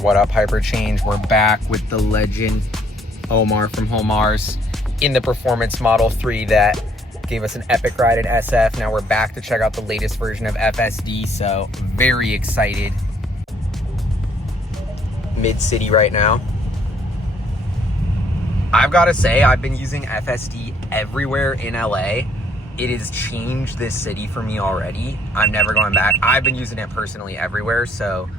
What up, HyperChange? We're back with the legend Omar from Whole Mars in the performance Model 3 that gave us an epic ride in SF. Now we're back to check out the latest version of FSD, so very excited. Mid-city right now. I've got to say, I've been using FSD everywhere in LA. It has changed this city for me already. I'm never going back. I've been using it personally everywhere, so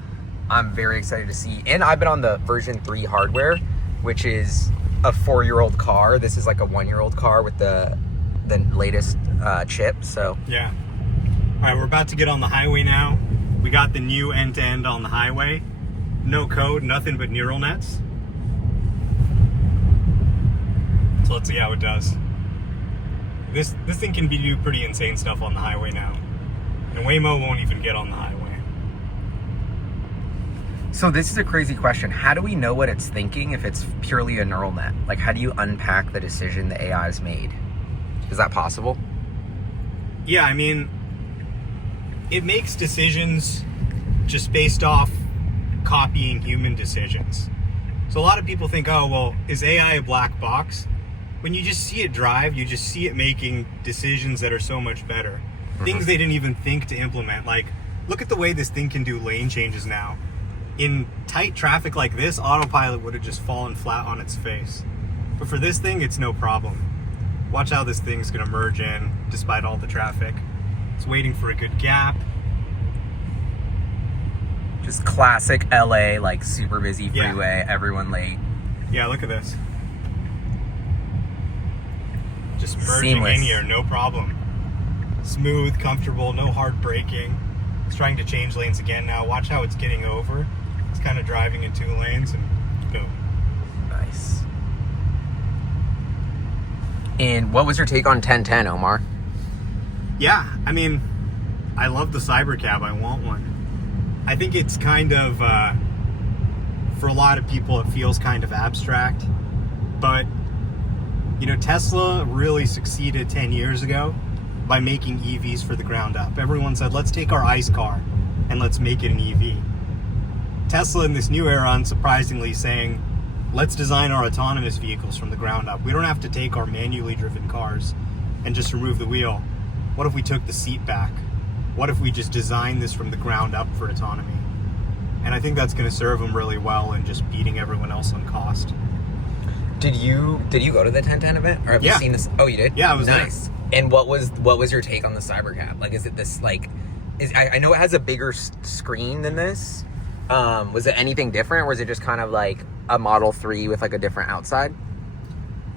I'm very excited to see. And I've been on the version 3 hardware, which is a 4-year-old car. This is like a 1-year-old car with the latest chip, so. Yeah. All right, we're about to get on the highway now. We got the new end-to-end on the highway. No code, nothing but neural nets. So let's see how it does. This thing can do pretty insane stuff on the highway now. And Waymo won't even get on the highway. So this is a crazy question. How do we know what it's thinking if it's purely a neural net? Like, how do you unpack the decision the AI's made? Is that possible? Yeah, I mean, it makes decisions just based off copying human decisions. So a lot of people think, oh, well, is AI a black box? When you just see it drive, you just see it making decisions that are so much better. Things they didn't even think to implement. Like, look at the way this thing can do lane changes now. In tight traffic like this, autopilot would have just fallen flat on its face. But for this thing, it's no problem. Watch how this thing's gonna merge in despite all the traffic. It's waiting for a good gap. Just classic LA, like super busy freeway, everyone late. Yeah, look at this. Just merging Seamless. in here, no problem. Smooth, comfortable, no hard braking. It's trying to change lanes again now. Watch how it's getting over. It's kind of driving in 2 lanes and boom. Nice. And what was your take on 1010, Omar? Yeah, I mean, I love the Cybercab. I want one. I think it's kind of, for a lot of people, it feels kind of abstract. But, you know, Tesla really succeeded 10 years ago by making EVs for the ground up. Everyone said, let's take our ICE car and let's make it an EV. Tesla in this new era, unsurprisingly, saying, let's design our autonomous vehicles from the ground up. We don't have to take our manually driven cars and just remove the wheel. What if we took the seat back? What if we just designed this from the ground up for autonomy? And I think that's going to serve them really well in just beating everyone else on cost. Did you go to the 1010 event, or have you seen this? Oh, you did? Yeah, I was nice. there. And what was your take on the Cybercab? Like, is it this like? I know it has a bigger screen than this. Was it anything different, or was it just kind of like a Model 3 with like a different outside?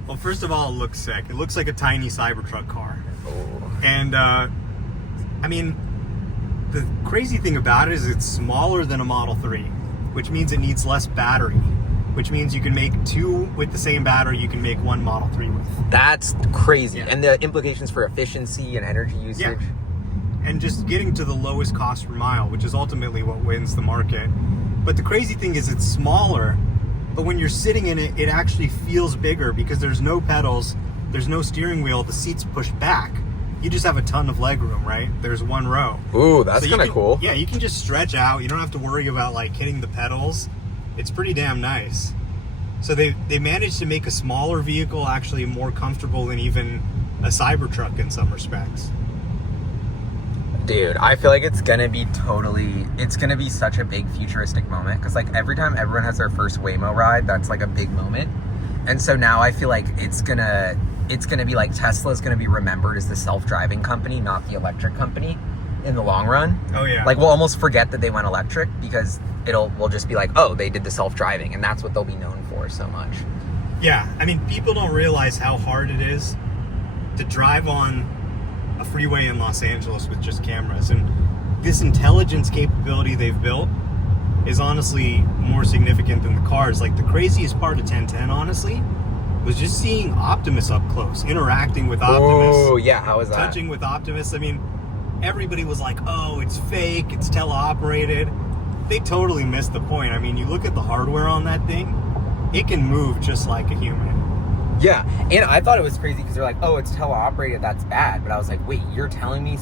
Well, first of all, it looks sick. It looks like a tiny Cybertruck car. Oh. And I mean, the crazy thing about it is it's smaller than a Model 3, which means it needs less battery, which means you can make 2 with the same battery you can make 1 Model 3 with. That's crazy. Yeah. And the implications for efficiency and energy usage. Yeah. And just getting to the lowest cost per mile, which is ultimately what wins the market. But the crazy thing is it's smaller, but when you're sitting in it, it actually feels bigger because there's no pedals, there's no steering wheel, the seat's pushed back. You just have a ton of leg room, right? There's 1 row. Ooh, that's So kind of cool. Yeah, you can just stretch out. You don't have to worry about like hitting the pedals. It's pretty damn nice. So they managed to make a smaller vehicle actually more comfortable than even a Cybertruck in some respects. Dude, I feel like it's gonna be such a big futuristic moment, because like every time everyone has their first Waymo ride, that's like a big moment. And so now I feel like it's gonna be like Tesla's gonna be remembered as the self-driving company, not the electric company in the long run. Oh yeah. Like we'll almost forget that they went electric because we'll just be like, oh, they did the self-driving, and that's what they'll be known for so much. Yeah, I mean, people don't realize how hard it is to drive on a freeway in Los Angeles with just cameras. And this intelligence capability they've built is honestly more significant than the cars. Like, the craziest part of 1010, honestly, was just seeing Optimus up close, interacting with Optimus. Oh, yeah, how was that? Touching with Optimus. I mean, everybody was like, oh, it's fake, it's teleoperated. They totally missed the point. I mean, you look at the hardware on that thing, it can move just like a human. Yeah, and I thought it was crazy because they're like, oh, it's teleoperated, that's bad. But I was like, wait, you're telling me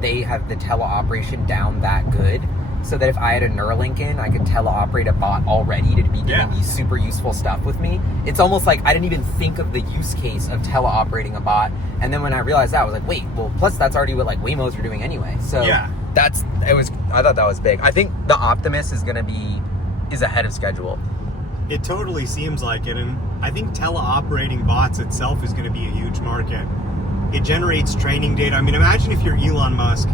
they have the teleoperation down that good so that if I had a Neuralink in, I could teleoperate a bot already to be doing these super useful stuff with me. It's almost like I didn't even think of the use case of teleoperating a bot. And then when I realized that, I was like, wait, well, plus that's already what like Waymos are doing anyway. So I thought that was big. I think the Optimus is ahead of schedule. It totally seems like it, and I think teleoperating bots itself is going to be a huge market. It generates training data. I mean, imagine if you're Elon Musk,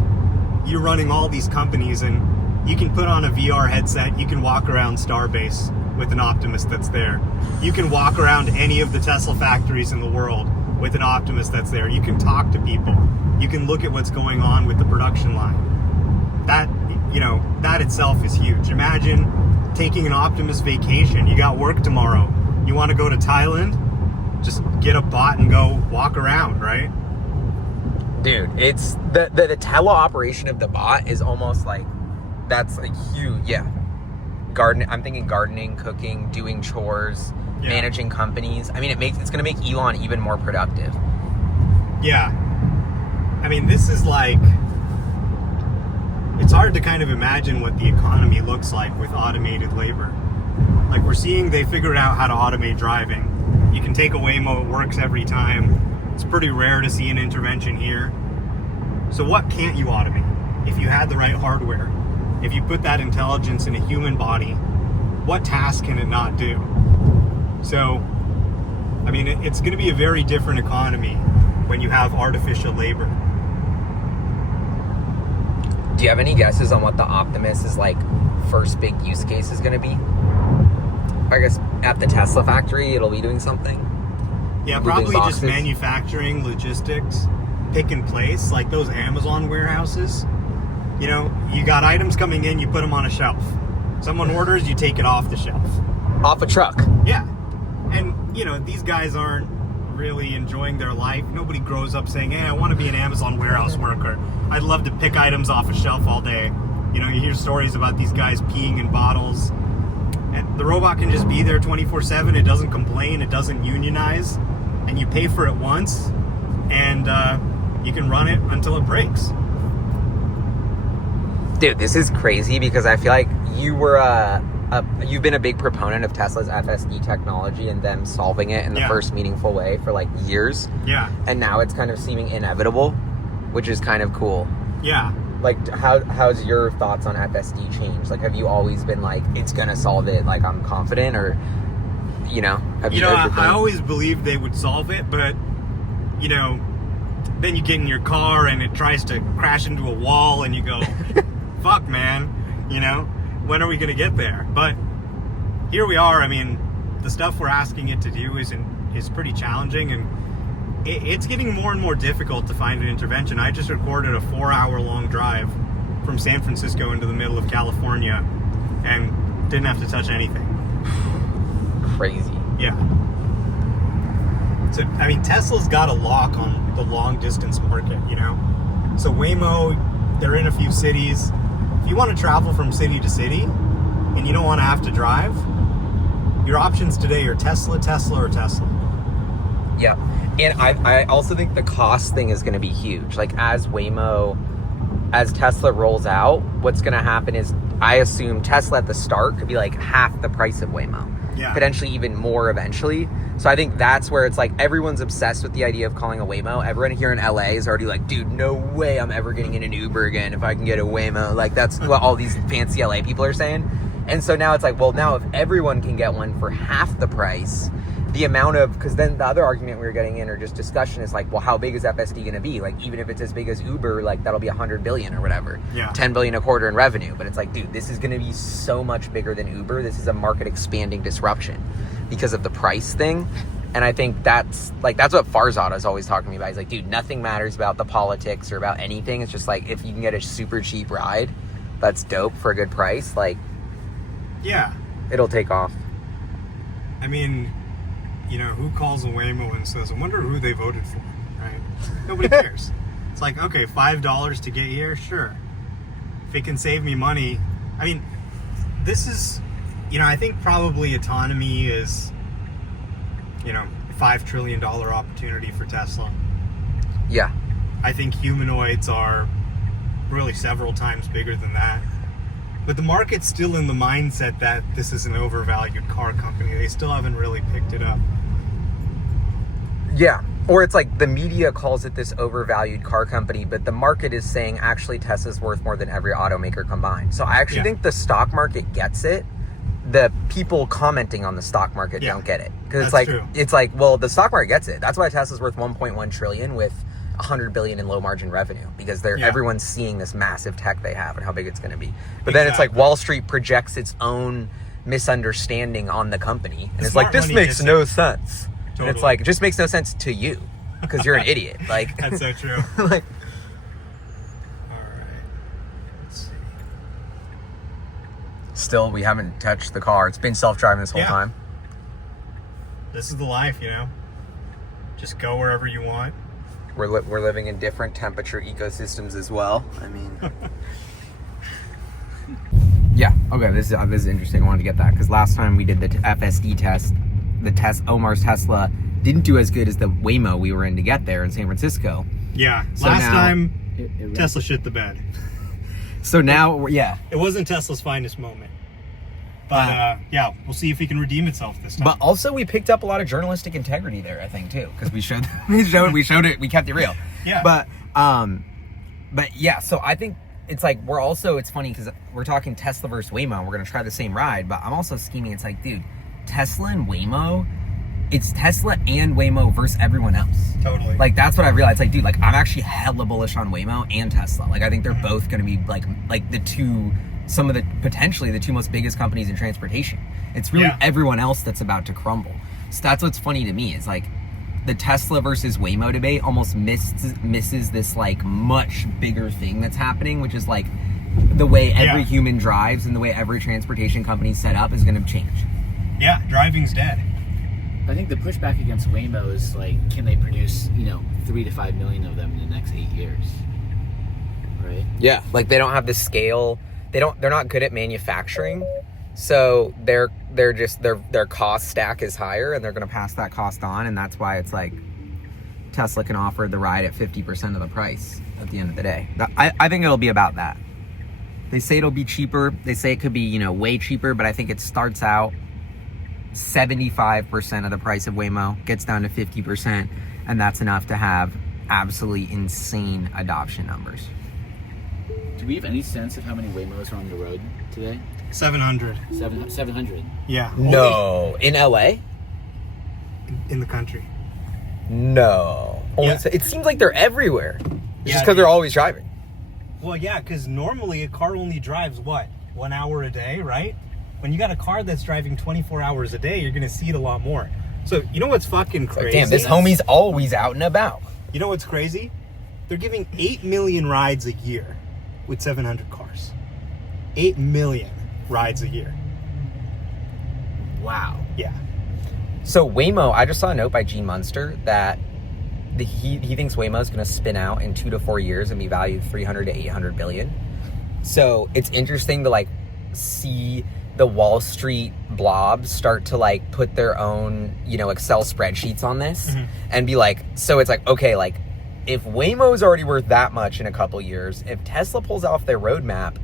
you're running all these companies, and you can put on a VR headset, you can walk around Starbase with an Optimus that's there. You can walk around any of the Tesla factories in the world with an Optimus that's there. You can talk to people. You can look at what's going on with the production line. That itself is huge. Imagine taking an Optimus vacation. You got work tomorrow. You want to go to Thailand? Just get a bot and go walk around, right? Dude, it's the teleoperation of the bot is almost like, that's like huge. Yeah. I'm thinking gardening, cooking, doing chores, managing companies. I mean, it's going to make Elon even more productive. Yeah. I mean, this is like, it's hard to kind of imagine what the economy looks like with automated labor. Like, we're seeing they figured out how to automate driving. You can take a Waymo, it works every time. It's pretty rare to see an intervention here. So what can't you automate? If you had the right hardware, if you put that intelligence in a human body, what task can it not do? So, I mean, it's going to be a very different economy when you have artificial labor. Do you have any guesses on what the Optimus' like first big use case is going to be? I guess at the Tesla factory, it'll be doing something. Yeah, probably just manufacturing, logistics, pick and place, like those Amazon warehouses. You know, you got items coming in, you put them on a shelf. Someone orders, you take it off the shelf. Off a truck. Yeah. And, these guys aren't really enjoying their life. Nobody grows up saying, hey, I want to be an Amazon warehouse worker. I'd love to pick items off a shelf all day. You hear stories about these guys peeing in bottles. And the robot can just be there 24/7. It doesn't complain. It doesn't unionize. And you pay for it once, and you can run it until it breaks. Dude, this is crazy because I feel like you've been a big proponent of Tesla's FSD technology and them solving it in the first meaningful way for like years. Yeah. And now it's kind of seeming inevitable, which is kind of cool. Yeah. Like, how's your thoughts on FSD change? Like, have you always been like, it's gonna solve it, like I'm confident, or I always believed they would solve it, but then you get in your car and it tries to crash into a wall and you go, fuck, man, when are we gonna get there? But here we are. I mean, the stuff we're asking it to do is pretty challenging, and it's getting more and more difficult to find an intervention. I just recorded a 4-hour-long drive from San Francisco into the middle of California and didn't have to touch anything. Crazy. Yeah. So, I mean, Tesla's got a lock on the long-distance market, So Waymo, they're in a few cities. If you want to travel from city to city and you don't want to have to drive, your options today are Tesla, Tesla, or Tesla. Yeah. And I also think the cost thing is going to be huge. Like, as Tesla rolls out, what's going to happen is, I assume Tesla at the start could be like half the price of Waymo. Yeah. Potentially even more eventually. So I think that's where it's like, everyone's obsessed with the idea of calling a Waymo. Everyone here in LA is already like, dude, no way I'm ever getting in an Uber again if I can get a Waymo. Like, that's what all these fancy LA people are saying. And so now it's like, well, now if everyone can get one for half the price, the amount of, because then the other argument we were getting in, or just discussion, is like, well, how big is FSD going to be? Like, even if it's as big as Uber, like, that'll be 100 billion or whatever. Yeah. 10 billion a quarter in revenue. But it's like, dude, this is going to be so much bigger than Uber. This is a market expanding disruption because of the price thing. And I think that's what Farzad is always talking to me about. He's like, dude, nothing matters about the politics or about anything. It's just like, if you can get a super cheap ride that's dope for a good price, like, yeah, it'll take off. I mean, who calls a Waymo and says, I wonder who they voted for, right? Nobody cares. It's like, okay, $5 to get here, sure. If it can save me money. I mean, this is, I think probably autonomy is, a $5 trillion opportunity for Tesla. Yeah. I think humanoids are really several times bigger than that. But the market's still in the mindset that this is an overvalued car company. They still haven't really picked it up. Yeah. Or it's like the media calls it this overvalued car company, but the market is saying actually Tesla's worth more than every automaker combined. So I actually think the stock market gets it. The people commenting on the stock market don't get it. Because it's like, well, the stock market gets it. That's why Tesla's worth 1.1 trillion with 100 billion in low margin revenue, because everyone's seeing this massive tech they have and how big it's going to be. But then it's like Wall Street projects its own misunderstanding on the company, and it's like, this makes no sense. Totally. And it's like, it just makes no sense to you because you're an idiot. Like, that's so true. Like, all right, let's see. Still, we haven't touched the car. It's been self-driving this whole time. This is the life, you know. Just go wherever you want. We're living in different temperature ecosystems as well. I mean, yeah. Okay, this is interesting. I wanted to get that because last time we did the FSD test, Omar's Tesla didn't do as good as the Waymo we were in to get there in San Francisco. Yeah. So last time, Tesla shit the bed. So now, it wasn't Tesla's finest moment. But we'll see if he can redeem itself this time. But also, we picked up a lot of journalistic integrity there, I think, too, because we showed it, we kept it real. Yeah. But yeah, so I think it's like it's funny because we're talking Tesla versus Waymo. We're gonna try the same ride, but I'm also scheming. It's like, dude, Tesla and Waymo. It's Tesla and Waymo versus everyone else. Totally. Like, that's what I realized. Like, dude, like, I'm actually hella bullish on Waymo and Tesla. Like, I think they're both gonna be like potentially the two most biggest companies in transportation. It's really everyone else that's about to crumble. So that's what's funny to me is like the Tesla versus Waymo debate almost misses this like much bigger thing that's happening, which is like the way every human drives and the way every transportation company is set up is going to change. Yeah, driving's dead. I think the pushback against Waymo is like, can they produce 3 to 5 million of them in the next 8 years? Right? Yeah, like they don't have the scale. They're not good at manufacturing, so their cost stack is higher, and they're going to pass that cost on, and that's why it's like Tesla can offer the ride at 50% of the price at the end of the day. I think it'll be about that. They say it'll be cheaper. They say it could be way cheaper, but I think it starts out 75% of the price of Waymo, gets down to 50%, and that's enough to have absolutely insane adoption numbers. Do we have any sense of how many Waymos are on the road today? 700. 700? Yeah. No. In LA? In the country. No. It seems like they're everywhere. It's just because they're always driving. Well, yeah, because normally a car only drives, 1 hour a day, right? When you got a car that's driving 24 hours a day, you're going to see it a lot more. So, you know what's fucking crazy? Damn, this homie's always out and about. You know what's crazy? They're giving 8 million rides a year with 700 cars. 8 million rides a year. Wow. Yeah. So Waymo, I just saw a note by Gene Munster that he thinks Waymo is going to spin out in 2 to 4 years and be valued 300 to 800 billion. So it's interesting to like see the Wall Street blobs start to like put their own, Excel spreadsheets on this and be like, so it's like, okay, like if Waymo's already worth that much in a couple years, if Tesla pulls off their roadmap,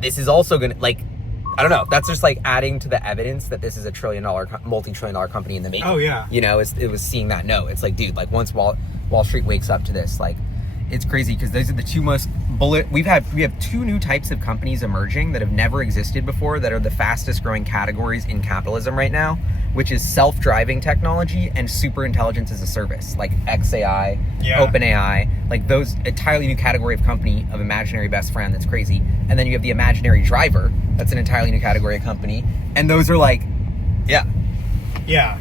this is also going to like, I don't know. That's just like adding to the evidence that this is a multi-trillion-dollar company in the making. Oh yeah. It was seeing that note. It's like, dude, like once Wall Street wakes up to this, like it's crazy because those are the two most we have 2 new types of companies emerging that have never existed before that are the fastest growing categories in capitalism right now, which is self-driving technology and super intelligence as a service, like XAI, OpenAI, like those entirely new category of company of imaginary best friend that's crazy. And then you have the imaginary driver, that's an entirely new category of company. And those are like, yeah,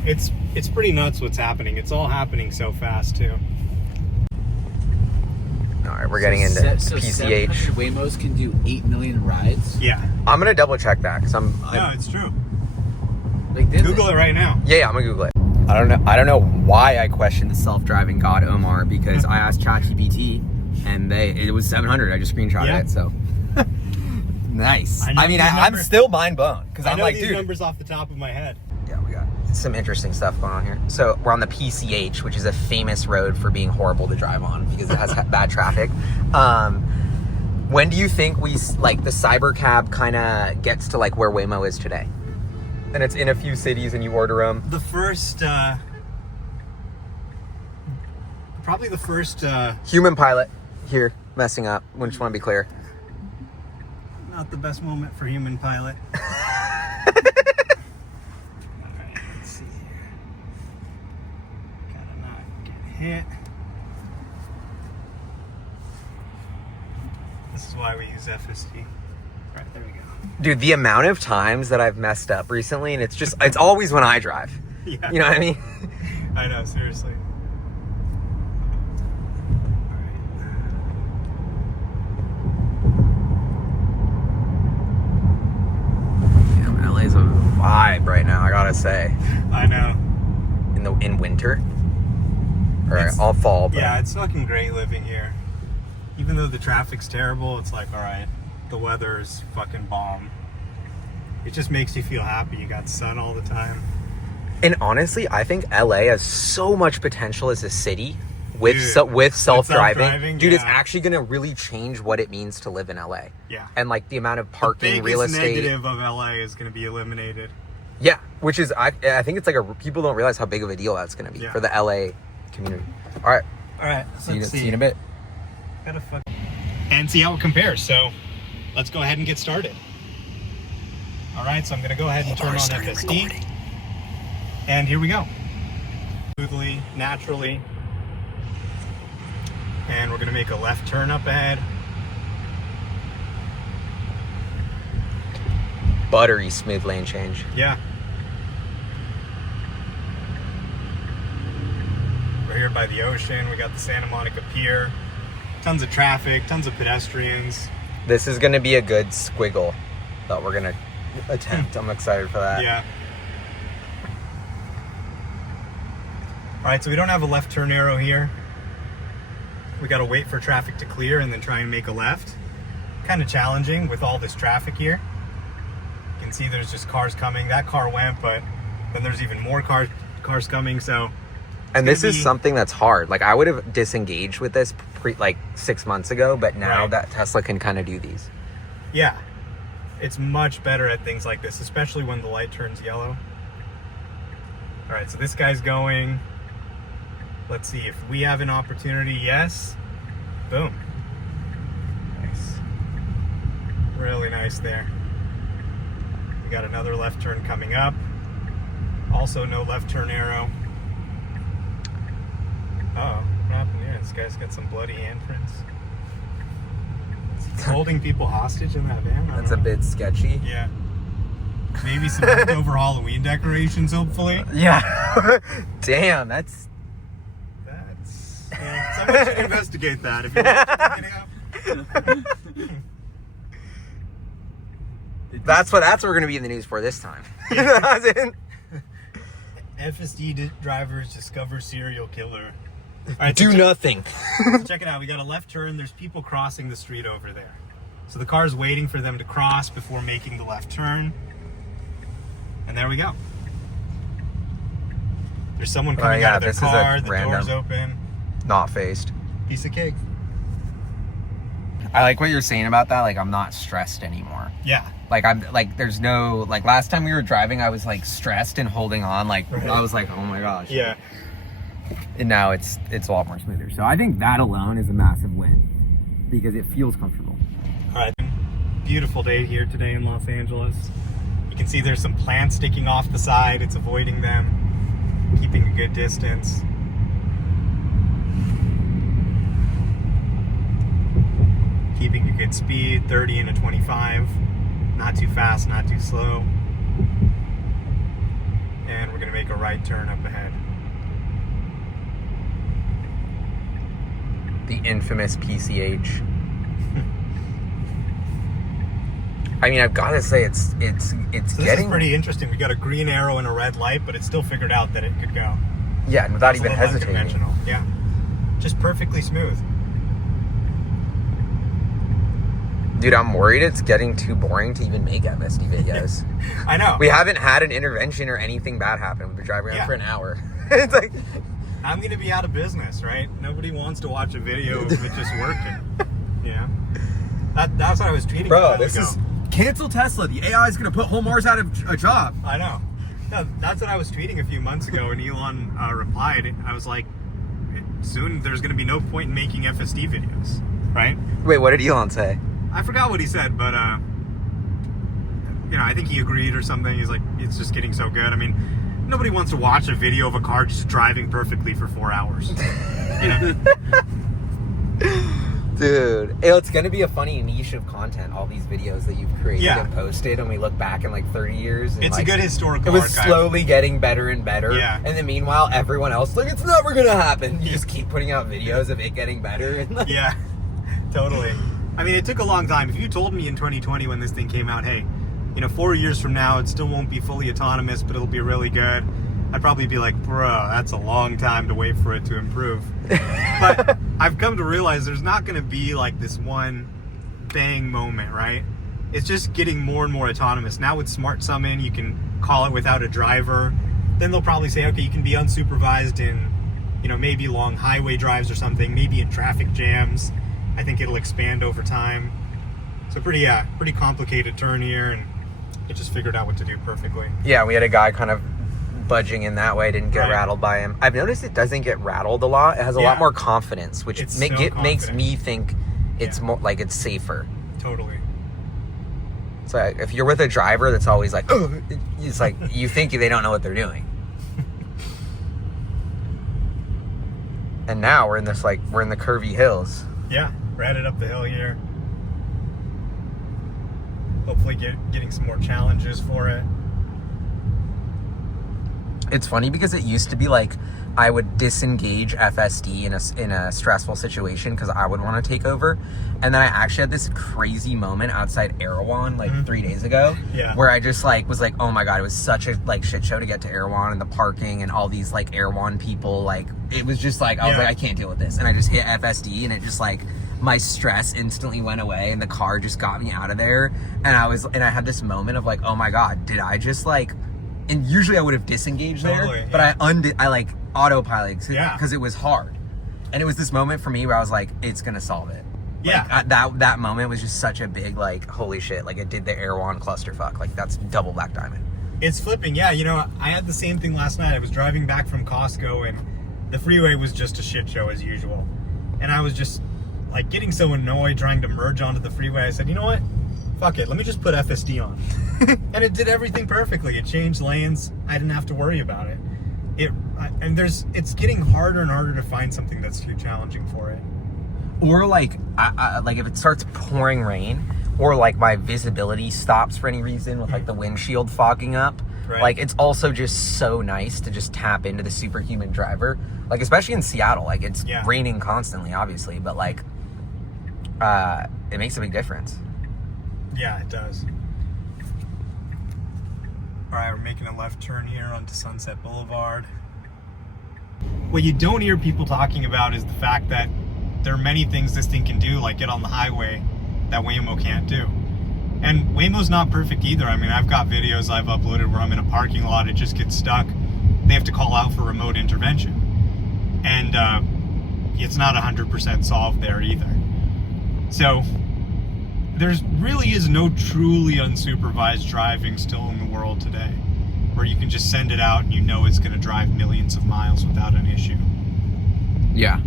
it's pretty nuts what's happening. It's all happening so fast too. All right, we're getting into PCH. 700 Waymos can do 8 million rides? Yeah. I'm going to double check that because No, it's true. Like, Google it right now. Yeah, I'm going to Google it. I don't know why I questioned the self-driving god Omar, because I asked ChatGPT and it was 700. I just screenshotted it, so. Nice. I'm still mind blown because I'm like, dude. I know these numbers off the top of my head. Yeah, we got some interesting stuff going on here. So we're on the PCH, which is a famous road for being horrible to drive on because it has bad traffic. When do you think the Cybercab kind of gets to like where Waymo is today? And it's in a few cities and you order them. The first, probably the first... Human pilot here messing up. We just want to be clear. Not the best moment for human pilot. Alright, let's see here. Gotta not get hit. This is why we use FSD. Alright, there we go. Dude, the amount of times that I've messed up recently, and it's always when I drive. Yeah. You know what I mean? I know, seriously. Damn, LA's a vibe right now, I gotta say. I know. In winter. Or all fall. But yeah, it's fucking great living here. Even though the traffic's terrible, it's like, alright, the weather is fucking bomb. It just makes you feel happy. You got sun all the time. And honestly, I think LA has so much potential as a city with Dude, self-driving. Dude, it's yeah. actually going to really change what it means to live in LA. Yeah. And like the amount of parking, the real estate. negative of LA is going to be eliminated. Yeah, which is, I think it's like people don't realize how big of a deal that's going to be for the LA community. All right. All right. See you in a bit. And see how it compares. So let's go ahead and get started. All right, so I'm going to go ahead and turn on FSD. Recording. And here we go. Smoothly, naturally. And we're going to make a left turn up ahead. Buttery smooth lane change. Yeah. We're here by the ocean. We got the Santa Monica Pier. Tons of traffic, tons of pedestrians. This is going to be a good squiggle that we're going to attempt. I'm excited for that. Yeah. All right, so we don't have a left turn arrow here. We got to wait for traffic to clear and then try and make a left. Kind of challenging with all this traffic here. You can see there's just cars coming. That car went, but then there's even more cars coming, so... And this is something that's hard. Like, I would have disengaged with this 6 months ago, but now that Tesla can kind of do these. Yeah. It's much better at things like this, especially when the light turns yellow. All right, so this guy's going. Let's see if we have an opportunity. Yes. Boom. Nice. Really nice there. We got another left turn coming up. Also no left turn arrow. Uh-oh, what happened here? This guy's got some bloody handprints. He's holding people hostage in that van? That's a bit sketchy. Yeah. Maybe some leftover Halloween decorations, hopefully. Yeah. Damn, that's... Yeah, someone should investigate that if you're watching the video. That's what we're going to be in the news for this time. Yeah. FSD drivers discover serial killer. All right, do nothing. Check it out. We got a left turn. There's people crossing the street over there. So the car's waiting for them to cross before making the left turn. And there we go. There's someone coming out of their car. The door's open. Not faced. Piece of cake. I like what you're saying about that. Like, I'm not stressed anymore. Yeah. Like, I'm like, there's no, like, last time we were driving, I was like stressed and holding on. Like, I was like, oh my gosh. Yeah. And now it's a lot more smoother. So I think that alone is a massive win because it feels comfortable. All right. Beautiful day here today in Los Angeles. You can see there's some plants sticking off the side. It's avoiding them, keeping a good distance. Keeping a good speed, 30 and a 25. Not too fast, not too slow. And we're gonna make a right turn up ahead. The infamous PCH. I mean, I've got to say, it's So this getting is pretty interesting. We got a green arrow and a red light, but it still figured out that it could go. Yeah, without It's even a little hesitating. unconventional. Yeah, just perfectly smooth. Dude, I'm worried it's getting too boring to even make FSD videos. I know. We haven't had an intervention or anything bad happen. We've been driving around for an hour. It's like, I'm gonna be out of business, right? Nobody wants to watch a video of it just working. Yeah. That's what I was tweeting a Bro, while this ago. is cancel Tesla. The AI is gonna put whole Mars out of a job. I know. No, that's what I was tweeting a few months ago, and Elon replied. I was like, soon there's going to be no point in making FSD videos, right? Wait, what did Elon say? I forgot what he said, but I think he agreed or something. He's like, it's just getting so good. I mean, nobody wants to watch a video of a car just driving perfectly for 4 hours. Dude, it's gonna be a funny niche of content, all these videos that you've created and posted, and we look back in like 30 years. And it's like, a good historical It was archive. slowly getting better and better. Yeah. And then meanwhile, everyone else like, it's never gonna happen. You just keep putting out videos of it getting better. And like, Yeah, totally. I mean, it took a long time. If you told me in 2020 when this thing came out, hey, 4 years from now, it still won't be fully autonomous, but it'll be really good, I'd probably be like, bro, that's a long time to wait for it to improve. But I've come to realize there's not going to be like this one bang moment, right? It's just getting more and more autonomous. Now with Smart Summon, you can call it without a driver. Then they'll probably say, okay, you can be unsupervised in, maybe long highway drives or something, maybe in traffic jams. I think it'll expand over time. So pretty complicated turn here, and it just figured out what to do perfectly. yeah, we had a guy kind of budging in that way, didn't get Right. rattled by him. I've noticed it doesn't get rattled a lot. It has a lot Yeah. more confidence, which It's makes confident. me think it's Yeah. more like it's safer. Totally. So if you're with a driver that's always like, oh, it's like you think they don't know what they're doing. And now we're in the curvy hills. Yeah, we're headed up the hill here. Hopefully getting some more challenges for it. It's funny because it used to be like I would disengage FSD in a stressful situation because I would want to take over, and then I actually had this crazy moment outside Erewhon like 3 days ago, Yeah. where I just was like, oh my god, it was such a shit show to get to Erewhon and the parking and all these Erewhon people. Like it was just I was like, I can't deal with this, and I just hit FSD, and it just my stress instantly went away, and the car just got me out of there, and I had this moment of oh my god, did I just and usually I would have disengaged Totally, there, but yeah. I autopilot Yeah. because it was hard, and it was this moment for me where I was like, it's gonna solve it. Yeah. That moment was just such a big holy shit, it did the Erewhon clusterfuck. That's double black diamond. It's flipping, yeah. I had the same thing last night. I was driving back from Costco, and the freeway was just a shit show as usual. And I was just getting so annoyed trying to merge onto the freeway. I said, you know what? Fuck it. Let me just put FSD on. And it did everything perfectly. It changed lanes. I didn't have to worry about it. It's getting harder and harder to find something that's too challenging for it. Or if it starts pouring rain, or my visibility stops for any reason with the windshield fogging up. Right. It's also just so nice to just tap into the superhuman driver. Especially in Seattle, it's raining constantly, obviously, but it makes a big difference. Yeah, it does. All right, we're making a left turn here onto Sunset Boulevard. What you don't hear people talking about is the fact that there are many things this thing can do, like get on the highway, that Waymo can't do. And Waymo's not perfect either. I mean, I've got videos I've uploaded where I'm in a parking lot, it just gets stuck. They have to call out for remote intervention. And it's not 100% solved there either. So there really is no truly unsupervised driving still in the world today, where you can just send it out and it's going to drive millions of miles without an issue. Yeah.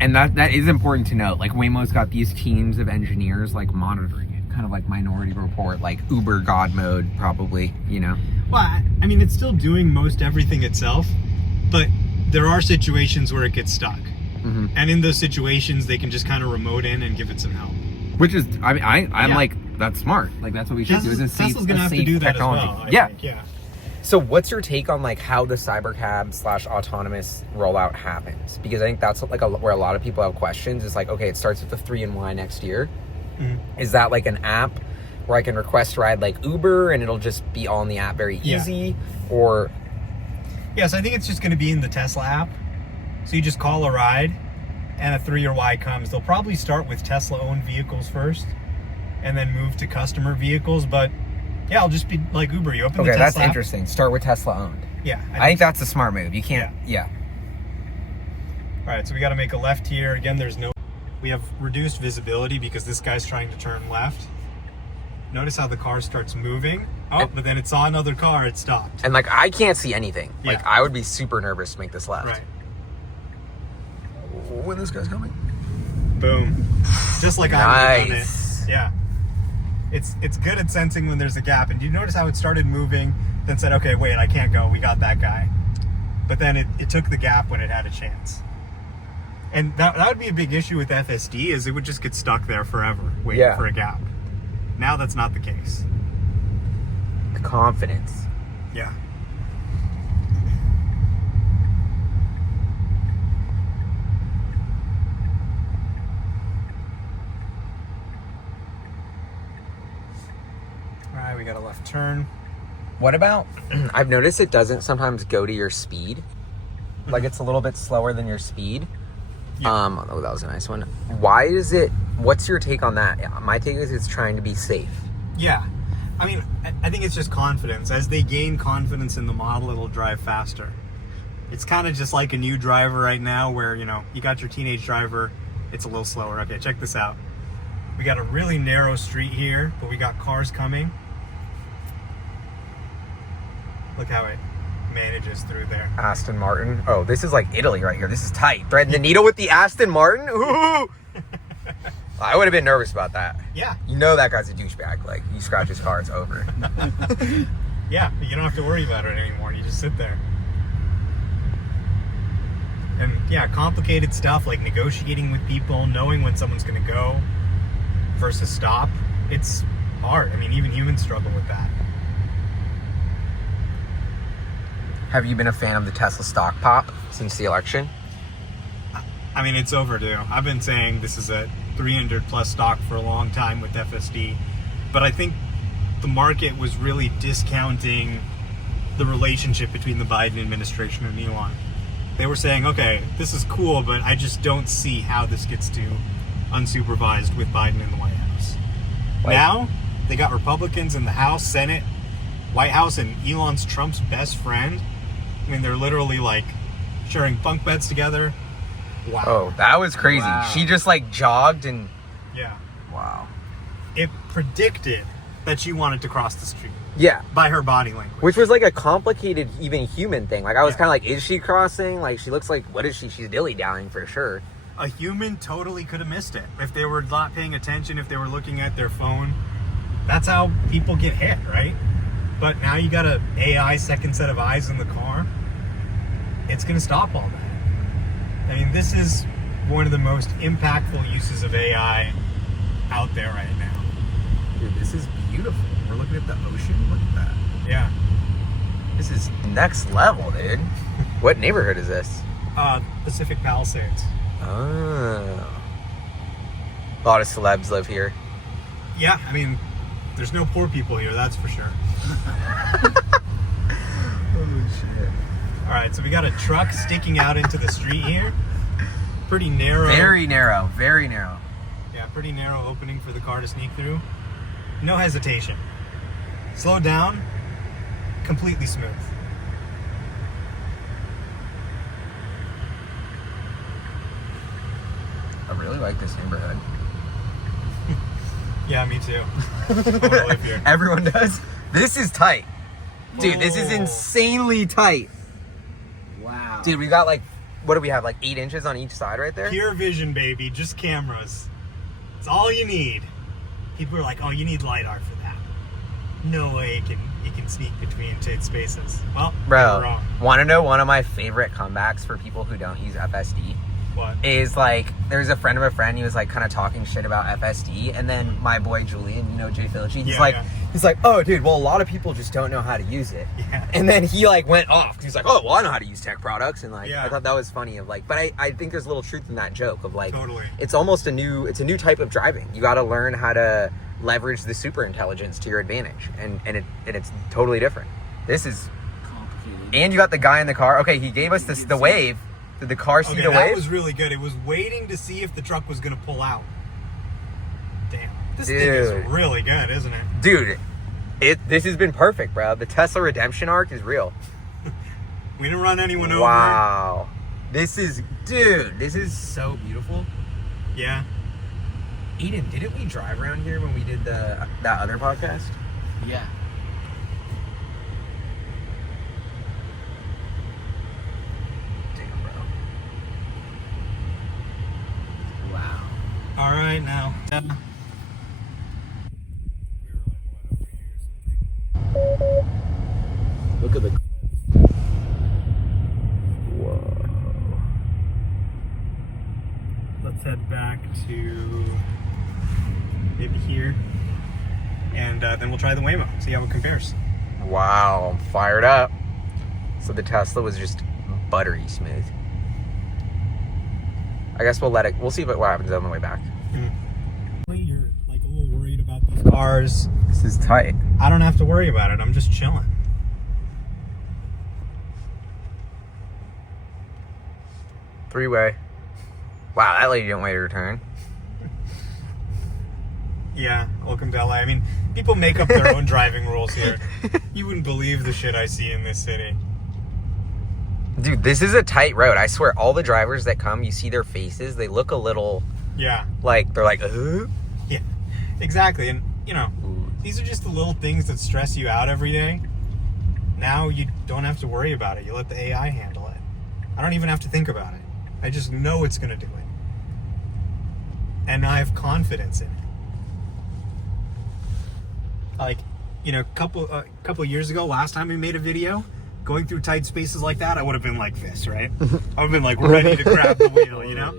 And that is important to note. Waymo's got these teams of engineers monitoring it, kind of Minority Report, Uber God mode, probably, Well, I mean, it's still doing most everything itself, but there are situations where it gets stuck. Mm-hmm. And in those situations, they can just kind of remote in and give it some help. Which is, I'm that's smart. That's what we should do. Is a safe, Tesla's gonna have to do that technology. as well. I think, yeah. So what's your take on how the Cybercab / autonomous rollout happens? Because I think that's where a lot of people have questions. Is okay, it starts with the 3-in-1 next year. Mm-hmm. Is that an app where I can request a ride like Uber and it'll just be all in the app very easy? Or Yes, I think it's just going to be in the Tesla app. So you just call a ride and a 3-in-Y comes. They'll probably start with Tesla-owned vehicles first and then move to customer vehicles. But yeah, it'll just be like Uber. You open the Tesla that's app. interesting. Start with Tesla owned. Yeah. I think that's a smart move. You can't, All right, so we got to make a left here. Again, there's no... We have reduced visibility because this guy's trying to turn left. Notice how the car starts moving. Oh, but then it saw another car, it stopped. And like, I can't see anything. Yeah. Like, I would be super nervous to make this left. Right. When this guy's coming. Boom. Just like I would have done Nice. it. Yeah. It's good at sensing when there's a gap. And do you notice how it started moving, then said, okay, wait, I can't go. We got that guy. But then it took the gap when it had a chance. And that would be a big issue with FSD, is it would just get stuck there forever, waiting for a gap. Now that's not the case. The confidence. Yeah. All right, we got a left turn. What about, I've noticed it doesn't sometimes go to your speed. Like, it's a little bit slower than your speed. Yeah. Oh, that was a nice one. Why is it, what's your take on that? My take is it's trying to be safe. Yeah. I mean, I think it's just confidence. As they gain confidence in the model, it'll drive faster. It's kind of just like a new driver right now where, you know, you got your teenage driver, it's a little slower. Okay, check this out. We got a really narrow street here, but we got cars coming. Look how it manages through there. Aston Martin. Oh, this is like Italy right here. This is tight. Threading the needle with the Aston Martin? Ooh! I would have been nervous about that. Yeah. You know that guy's a douchebag. Like, you scratch his car, it's over. Yeah, you don't have to worry about it anymore. You just sit there. And yeah, complicated stuff like negotiating with people, knowing when someone's going to go versus stop. It's hard. I mean, even humans struggle with that. Have you been a fan of the Tesla stock pop since the election? I mean, it's overdue. I've been saying this is a 300 plus stock for a long time with FSD, but I think the market was really discounting the relationship between the Biden administration and Elon. They were saying, okay, this is cool, but I just don't see how this gets to unsupervised with Biden in the White House. Like, now, they got Republicans in the House, Senate, White House, and Elon's Trump's best friend. I mean, they're literally like sharing bunk beds together. Wow. Oh, that was crazy. Wow. She just like jogged and... Yeah. Wow. It predicted that she wanted to cross the street Yeah. by her body language. Which was like a complicated, even human thing. Like, I was Yeah. kind of like, is she crossing? Like, she looks like, what is she? She's dilly-dallying for sure. A human totally could have missed it if they were not paying attention, if they were looking at their phone. That's how people get hit, right? But now you got a AI second set of eyes in the car. It's going to stop all that. I mean, this is one of the most impactful uses of AI out there right now. Dude, this is beautiful. We're looking at the ocean. Look at that. Yeah. This is next level, dude. What neighborhood is this? Pacific Palisades. Oh. A lot of celebs live here. Yeah, I mean, there's no poor people here, that's for sure. Oh, shit. All right, so we got a truck sticking out into the street here. Pretty narrow. Very narrow. Very narrow. Yeah, pretty narrow opening for the car to sneak through. No hesitation. Slow down. Completely smooth. I really like this neighborhood. Yeah, me too. I want to live here. Everyone does. This is tight. Dude, this is Whoa. insanely tight. Wow. Dude, we got like, what do we have? Like 8 inches on each side right there? Pure vision, baby. Just cameras. It's all you need. People are like, oh, you need LiDAR for that. No way you can sneak between tight spaces. Well, they were Bro, wrong. want to know one of my favorite comebacks for people who don't use FSD? What? Is like, there's a friend of a friend, he was like kind of talking shit about FSD, and then my boy Julian, you know, Jay Philici, he's like, oh dude, well a lot of people just don't know how to use it. Yeah. And then he like went off. He's like, oh well, I know how to use tech products, and like, Yeah. I thought that was funny of like, but I think there's a little truth in that joke of like, Totally. it's almost a new type of driving. You got to learn how to leverage the super intelligence to your advantage, and it's totally different. This is, Complicated. and you got the guy in the car. Okay, he gave us the wave. Did the car see Okay, the that wave? was really good. It was waiting to see if the truck was going to pull out. Damn. This thing Dude. is really good, isn't it? Dude, this has been perfect, bro. The Tesla redemption arc is real. We didn't run anyone over. Wow. This is so beautiful. Yeah. Aidan, didn't we drive around here when we did that other podcast? Yeah. Damn, bro. Wow. All right, now. Look at the. Whoa. Let's head back to maybe here, and then we'll try the Waymo, see how it compares. Wow, I'm fired up. So the Tesla was just buttery smooth. I guess we'll see what happens on the way back. You're like a little worried about these cars. This is tight. I don't have to worry about it. I'm just chilling. Three-way. Wow, that lady didn't wait her turn. Yeah, welcome to LA. I mean, people make up their own driving rules here. You wouldn't believe the shit I see in this city. Dude, this is a tight road. I swear, all the drivers that come, you see their faces, they look a little... Yeah. Like, they're like, Yeah, exactly. And, you know, these are just the little things that stress you out every day. Now you don't have to worry about it. You let the AI handle it. I don't even have to think about it. I just know it's going to do it. And I have confidence in it. Like, you know, a couple of years ago, last time we made a video, going through tight spaces like that, I would have been like this, right? I would have been like ready to grab the wheel, you know?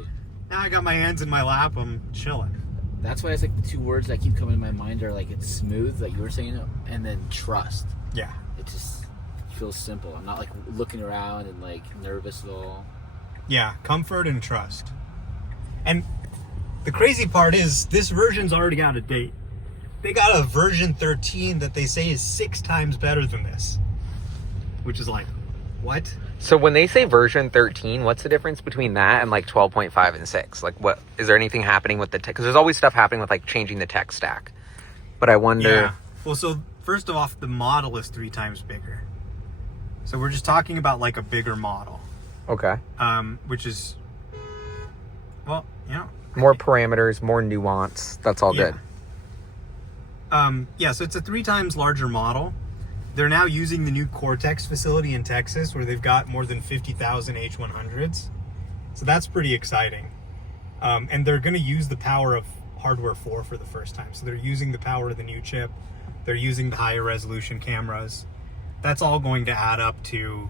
Now I got my hands in my lap, I'm chilling. That's why it's like the two words that keep coming to my mind are like, it's smooth, like you were saying, and then trust. Yeah. It just feels simple. I'm not like looking around and like nervous at all. Yeah, comfort and trust. And the crazy part is this version's already out of date. They got a version 13 that they say is 6 times better than this. Which is like, what? So when they say version 13, what's the difference between that and like 12.5 and 6? Like, what is there anything happening with the tech? Because there's always stuff happening with like changing the tech stack. But I wonder. Yeah. Well, so first of all, the model is 3 times bigger. So we're just talking about like a bigger model. Okay. Which is, well, you know. More parameters, more nuance. That's all good. Yeah, so it's a 3 times larger model. They're now using the new Cortex facility in Texas where they've got more than 50,000 H100s. So that's pretty exciting. And they're going to use the power of hardware 4 for the first time. So they're using the power of the new chip. They're using the higher resolution cameras. That's all going to add up to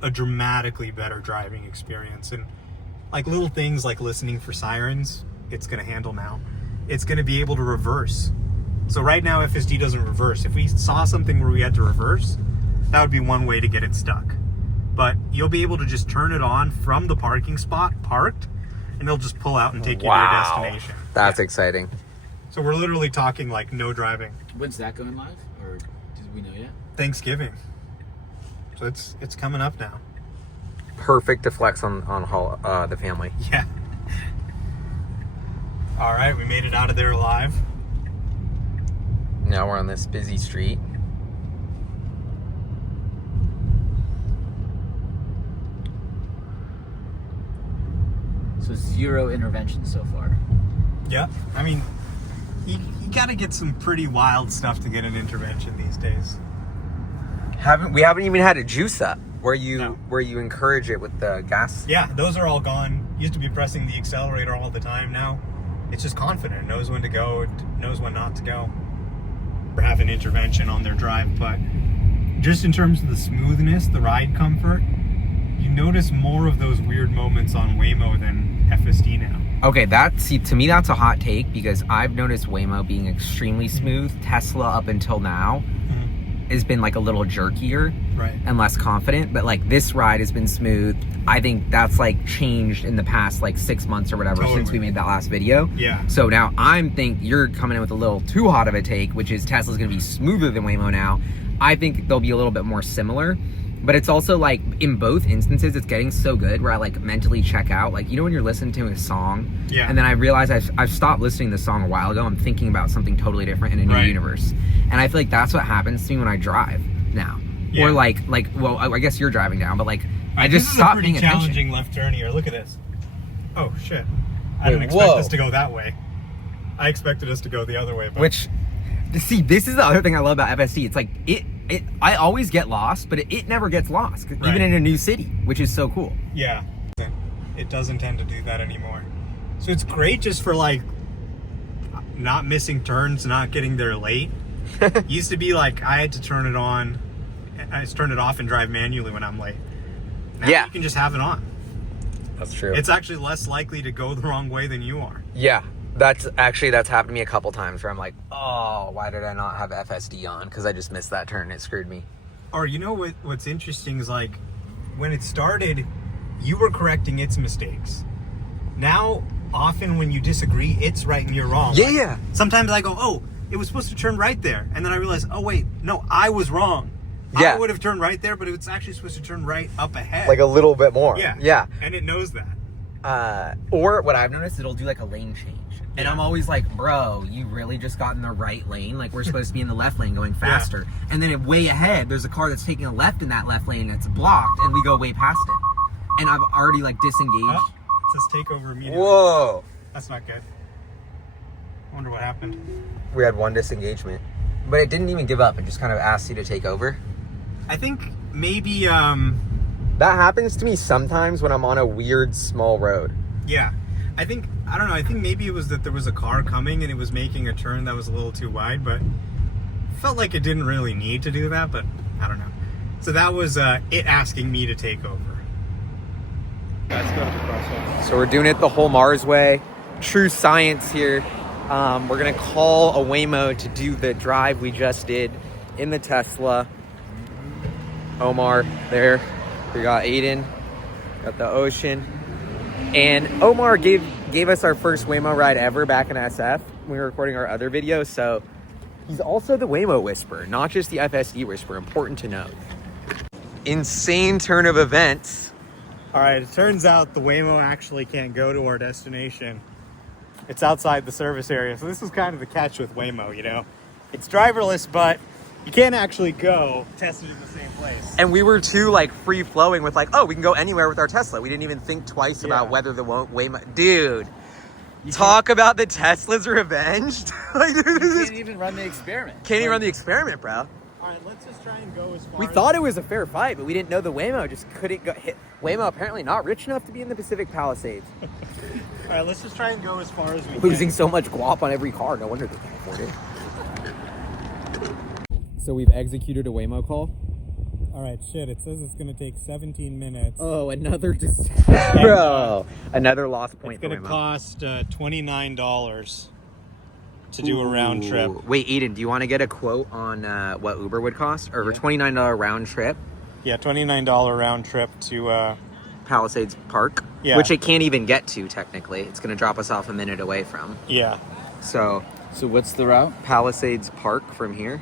a dramatically better driving experience. And like little things like listening for sirens, it's going to handle now. It's going to be able to reverse. So right now FSD doesn't reverse. If we saw something where we had to reverse, that would be one way to get it stuck. But you'll be able to just turn it on from the parking spot, parked, and it'll just pull out and take you to your destination. That's exciting. So we're literally talking like no driving. When's that going live? Or do we know yet? Thanksgiving. So it's coming up now. Perfect to flex on the family. Yeah. All right, we made it out of there alive. Now we're on this busy street. So 0 intervention so far. Yeah. I mean, you got to get some pretty wild stuff to get an intervention these days. We haven't even had a juice up where you No. where you encourage it with the gas. Yeah, those are all gone. Used to be pressing the accelerator all the time. Now it's just confident. It knows when to go. It knows when not to go. Or have an intervention on their drive. But just in terms of the smoothness, the ride comfort, you notice more of those weird moments on Waymo than FSD now. Okay, to me that's a hot take because I've noticed Waymo being extremely smooth. Tesla up until now has been like a little jerkier Right. and less confident, but like this ride has been smooth. I think that's like changed in the past like 6 months or whatever since we made that last video. Yeah. So now you're coming in with a little too hot of a take, which is Tesla's gonna be smoother than Waymo now. I think they'll be a little bit more similar. But it's also like in both instances, it's getting so good where I like mentally check out. Like, you know, when you're listening to a song and then I realize I've stopped listening to the song a while ago. I'm thinking about something totally different in a new universe. And I feel like that's what happens to me when I drive now. Yeah. Or well, I guess you're driving now, but like I just this stopped is a pretty paying attention. challenging left turn here. Look at this. Oh, shit. I didn't expect us to go that way. I expected us to go the other way. But... Which, see, this is the other thing I love about FSD. It's like, I always get lost, but it never gets lost, even in a new city, which is so cool. Yeah. It doesn't tend to do that anymore. So it's great just for like not missing turns, not getting there late. Used to be like I had to turn it on, I just turn it off and drive manually when I'm late. Now you can just have it on. That's true. It's actually less likely to go the wrong way than you are. Yeah, that's happened to me a couple times where I'm like, oh, why did I not have FSD on? Because I just missed that turn. It screwed me. Or you know what's interesting is like when it started, you were correcting its mistakes. Now, often when you disagree, it's right and you're wrong. Yeah, like, yeah. Sometimes I go, oh, it was supposed to turn right there. And then I realize, oh, wait, no, I was wrong. Yeah. I would have turned right there, but it's actually supposed to turn right up ahead. Like a little bit more. Yeah. Yeah. And it knows that. Or what I've noticed, it'll do like a lane change. And I'm always like, bro, you really just got in the right lane? Like, we're supposed to be in the left lane going faster. Yeah. And then way ahead, there's a car that's taking a left in that left lane that's blocked, and we go way past it. And I've already like disengaged. Oh, it says take over immediately. Whoa. That's not good. I wonder what happened. We had one disengagement. But it didn't even give up. It just kind of asked you to take over. I think maybe... That happens to me sometimes when I'm on a weird small road. Yeah. I think maybe it was that there was a car coming and it was making a turn that was a little too wide, but felt like it didn't really need to do that, but I don't know. So that was it asking me to take over. Let's go to the crosswalk. So we're doing it the whole Mars way. True science here. We're gonna call a Waymo to do the drive we just did in the Tesla. Omar there. We got Aidan. Got the ocean. And Omar gave us our first Waymo ride ever back in SF when we were recording our other video. So he's also the Waymo whisperer, not just the FSD whisperer. Important to note. Insane turn of events. All right, it turns out the Waymo actually can't go to our destination. It's outside the service area. So this is kind of the catch with Waymo, you know? It's driverless, but you can't actually go test it in the same place. And we were too like free flowing with like, oh, we can go anywhere with our Tesla. We didn't even think twice about whether the Waymo, dude. Talk about the Tesla's revenged. Like, you can't even run the experiment. Can't even run the experiment, bro. All right, let's just try and go as far. We thought it was a fair fight, but we didn't know the Waymo just couldn't go hit. Waymo apparently not rich enough to be in the Pacific Palisades. All right, let's just try and go as far as we can. Losing so much guap on every car, no wonder they can't afford it. So we've executed a Waymo call. All right, shit, it says it's going to take 17 minutes. Oh, another bro. Another lost point. It's going to cost $29 to do a round trip. Wait, Aidan, do you want to get a quote on what Uber would cost? Or a $29 round trip? Yeah, $29 round trip to Palisades Park. Yeah. Which it can't even get to, technically. It's going to drop us off a minute away from. Yeah. So what's the route? Palisades Park from here.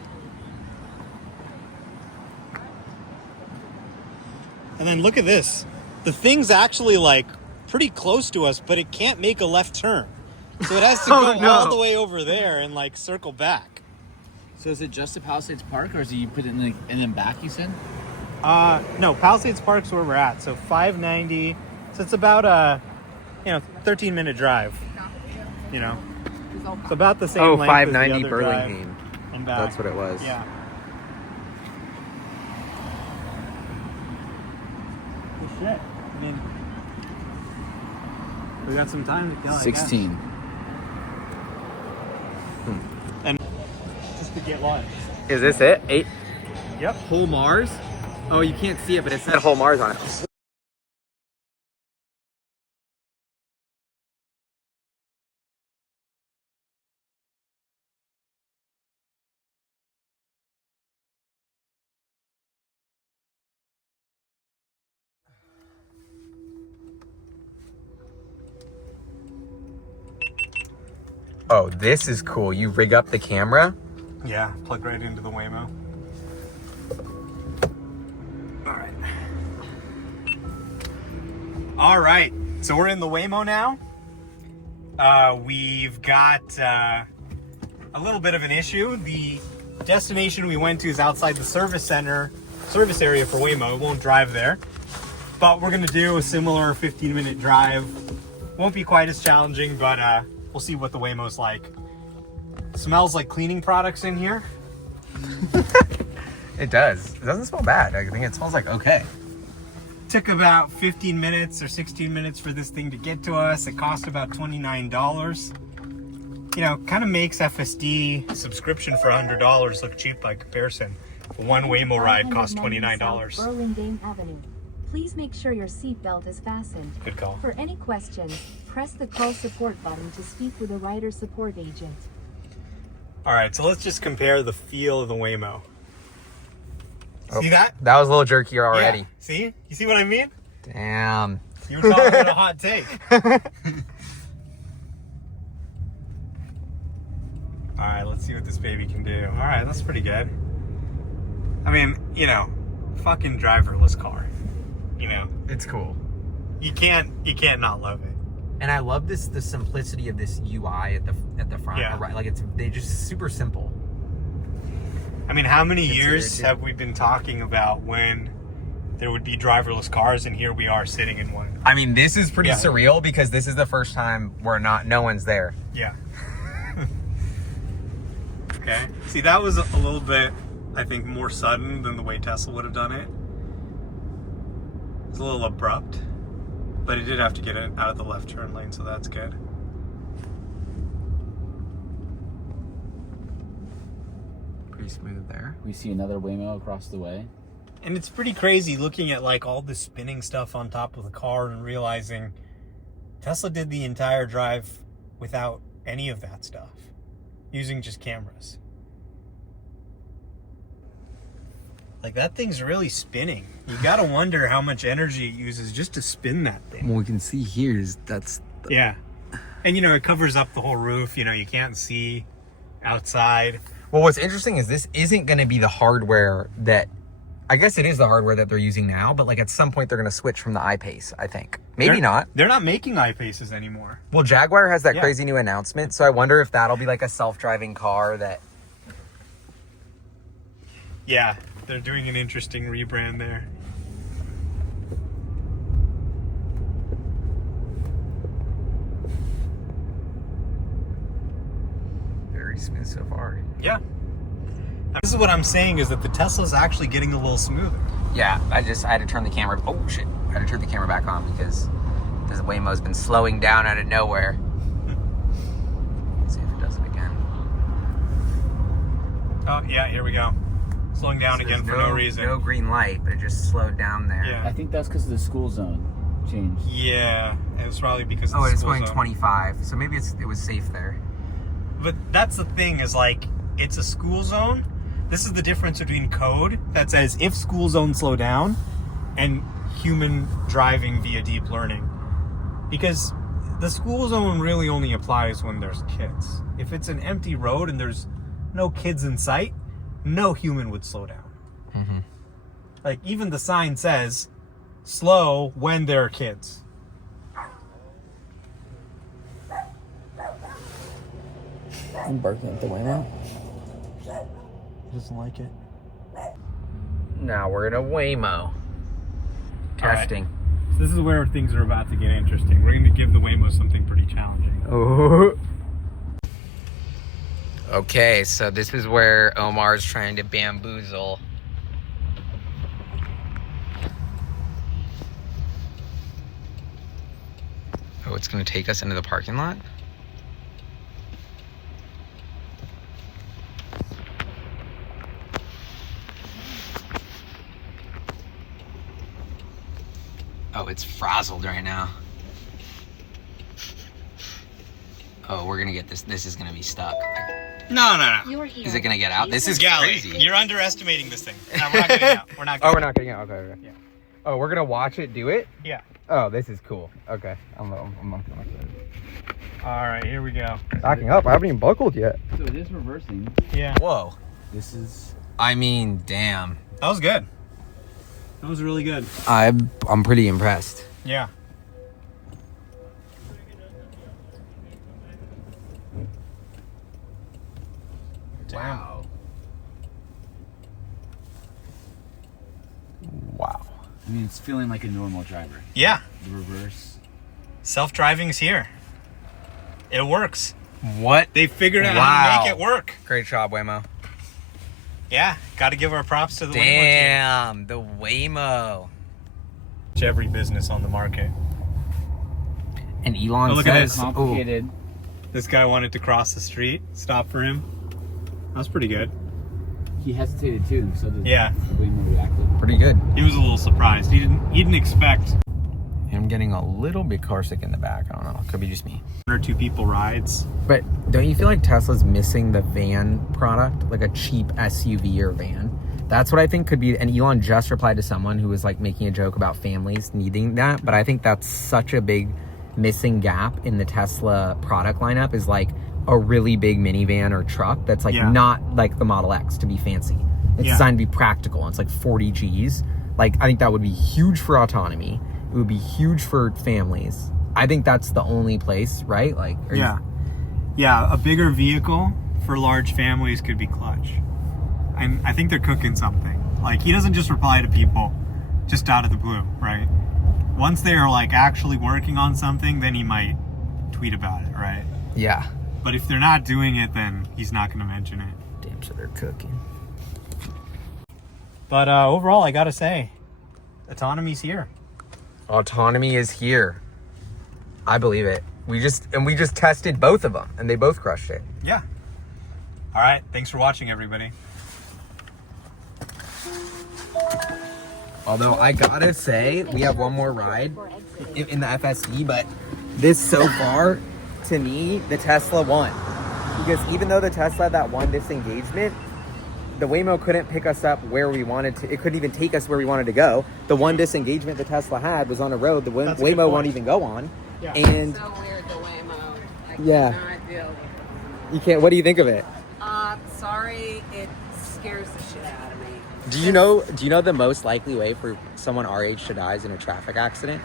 And then look at this. The thing's actually like pretty close to us, but it can't make a left turn. So it has to go all the way over there and like circle back. So is it just the Palisades Park, or is it you put it in and then back, you said? No, Palisades Park's where we're at. So 590. So it's about a 13-minute drive. You know. It's about the same length 590 as the other Burlingame. drive and back. That's what it was. Yeah. Good shit. I mean, we got some time to kill. 16. And just to get lunch. Is this it? 8? Yep. Whole Mars? Oh, you can't see it, but it said Whole Mars on it. Oh, this is cool. You rig up the camera. Yeah, plug right into the Waymo. All right. So we're in the Waymo now. We've got a little bit of an issue. The destination we went to is outside the service area for Waymo. It won't drive there. But we're going to do a similar 15-minute drive Won't be quite as challenging, but we'll see what the Waymo's like. Smells like cleaning products in here. It does. It doesn't smell bad. I think it smells like okay. Took about 15 minutes or 16 minutes for this thing to get to us. It cost about $29. You know, kind of makes FSD subscription for $100 look cheap by comparison. One Waymo ride costs $29. Burlingame Avenue. Please make sure your seatbelt is fastened. Good call. For any questions, press the call support button to speak with a rider support agent. All right, so let's just compare the feel of the Waymo. Oh, See that? That was a little jerkier already. Yeah. See? You see what I mean? Damn. You were calling it a hot take. All right, let's see what this baby can do. All right, that's pretty good. I mean, you know, fucking driverless car. You know, It's cool. you can't not love it. And I love the simplicity of this UI at the front. Yeah. Right, like they just super simple. I mean, how many It's years weird, have we been talking about when there would be driverless cars, and here we are sitting in one? I mean, this is pretty Yeah. surreal because this is the first time where no one's there. Yeah. Okay. See, that was a little bit, I think, more sudden than the way Tesla would have done it. It's a little abrupt, but it did have to get it out of the left turn lane, so that's good. Pretty smooth there. We see another Waymo across the way. And it's pretty crazy looking at like all this spinning stuff on top of the car and realizing Tesla did the entire drive without any of that stuff, using just cameras. Like, that thing's really spinning. You gotta wonder how much energy it uses just to spin that thing. What we can see here is that's Yeah. And you know, it covers up the whole roof. You know, you can't see outside. Well, what's interesting is this isn't going to be the hardware that, I guess it is the hardware that they're using now, but like at some point they're going to switch from the I-Pace, I think. Maybe not. They're not making I-Paces anymore. Well, Jaguar has that Yeah. crazy new announcement, so I wonder if that'll be like a self-driving car that... Yeah, they're doing an interesting rebrand there. Very smooth so far. Yeah. This is what I'm saying, is that the Tesla's actually getting a little smoother. Yeah, I had to turn the camera... Oh, shit. I had to turn the camera back on because this Waymo's been slowing down out of nowhere. Let's see if it does it again. Oh, yeah, here we go. Slowing down So again for there's no reason. No green light, but it just slowed down there. Yeah. I think that's because of the school zone change. Yeah, and it's probably because of Oh, the it's school going zone. 25, so maybe it was safe there. But that's the thing, is like, it's a school zone. This is the difference between code that says if school zone slow down and human driving via deep learning. Because the school zone really only applies when there's kids. If it's an empty road and there's no kids in sight, no human would slow down. Mm-hmm. Like, even the sign says slow when there are kids. I'm barking at the Waymo. Doesn't like it. Now we're in a Waymo. Testing. So this is where things are about to get interesting. We're going to give the Waymo something pretty challenging. Oh. Okay, so this is where Omar's trying to bamboozle. Oh, it's going to take us into the parking lot? Oh, it's frazzled right now. Oh, we're gonna get this. This is gonna be stuck. No. You are here. Is it gonna get out? This is Gally, crazy. you're underestimating this thing. No, we're not getting out. We're not Oh, getting we're not getting out. Okay. Yeah. Oh, we're gonna watch it do it. Yeah. Oh, this is cool. Okay, I'm excited. All right, here we go. Backing up. I haven't even buckled yet. So it is reversing. Yeah. Whoa. This is... I mean, damn. That was good. That was really good. I'm pretty impressed. Yeah. Wow. Wow. I mean, it's feeling like a normal driver. Yeah. The reverse. Self-driving's here. It works. What? They figured out how to make it work. Great job, Waymo. Yeah, got to give our props to the Waymo team. Damn, the Waymo. Every business on the market. And Elon look at says, this. Complicated. This guy wanted to cross the street. Stop for him. That's pretty good. He hesitated too, so did Yeah. the Waymo reacted. pretty good. He was a little surprised. He didn't expect I'm getting a little bit car sick in the back. I don't know. Could be just me. one or two people rides. But don't you feel like Tesla's missing the van product? Like a cheap SUV or van? That's what I think could be. And Elon just replied to someone who was like making a joke about families needing that. But I think that's such a big missing gap in the Tesla product lineup, is like a really big minivan or truck that's like not like the Model X to be fancy. It's designed to be practical. It's like 40 Gs. Like, I think that would be huge for autonomy. It would be huge for families. I think that's the only place, right? Like, Yeah, a bigger vehicle for large families could be clutch. I think they're cooking something. Like, he doesn't just reply to people just out of the blue, right? Once they are like actually working on something, then he might tweet about it, right? Yeah. But if they're not doing it, then he's not going to mention it. Damn, so they're cooking. But overall, I gotta say, autonomy's here. Autonomy is here. I believe it. We just tested both of them, and they both crushed it. Yeah. All right. Thanks for watching, everybody. Although I gotta say, we have one more ride in the FSD, but this so far, to me, the Tesla won. Because even though the Tesla had that one disengagement, the Waymo couldn't pick us up where we wanted to. It couldn't even take us where we wanted to go. The one disengagement the Tesla had was on a road the Waymo won't even go on. Yeah. And So weird, the Waymo. I Yeah. cannot deal with it. you can't. What do you think of it? Sorry, it scares the shit out of me. Do you know the most likely way for someone our age to die is in a traffic accident?